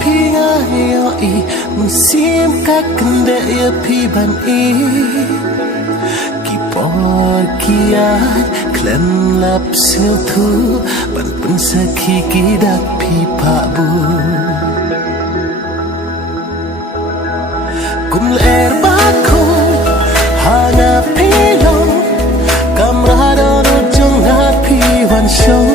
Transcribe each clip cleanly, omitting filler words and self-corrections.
phi nga yo I sim ka kende ya phi ban I ki por kiat klem lap sil thu ban pun sakhi ki dak phi pa bu kum er ba ko hana phi long kamrado no jong na phi wan shong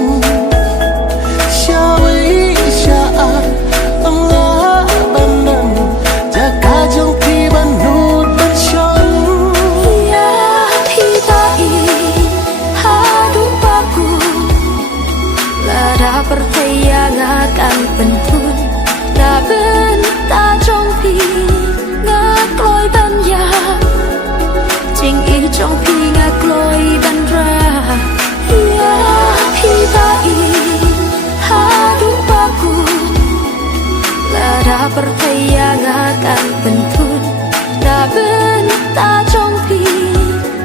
percaya akan pentun ta bên ta trong phi ngạc lối ban ya chính ý trong phi ngạc lối ban ra ya phi ta I hadu baku la da percaya akan pentun ta bên ta trong phi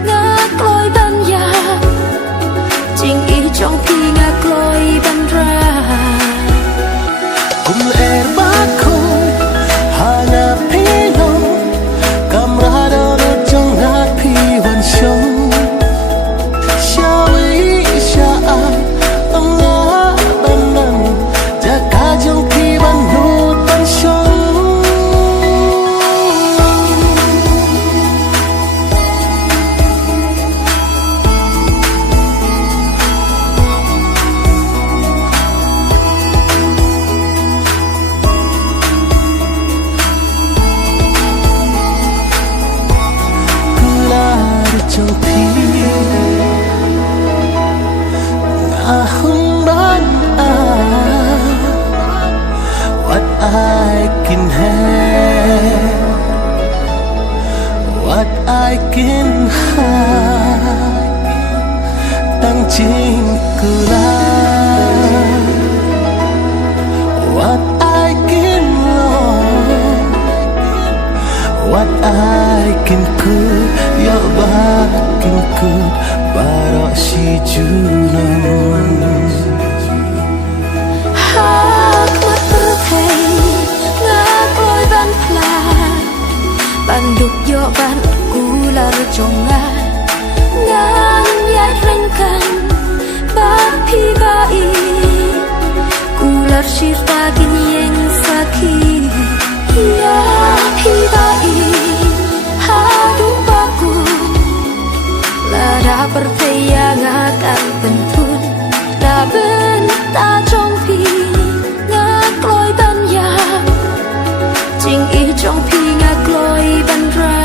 ngạc lối ban ya chính ý trong phi ngạc lối ban ra kum er ba ko hana phi long kamrado no jong na phi wan shong shawi sha ang la ban nan ja ka jong phi ban nu ban shong what I can have, what I can have, tăng chính cứ là what I can love, what I can could, ya ba can could, bara si junon. Ban đục do ban cú là chồng ngan nhai reng kan ba phi ba I cú là shirta gin yeng sakhi ya phi ba I hadu baku la da percaya akan pentun ta bên ta trong phi ngạc lối ban ya chính ý trong phi ngạc lối ban ra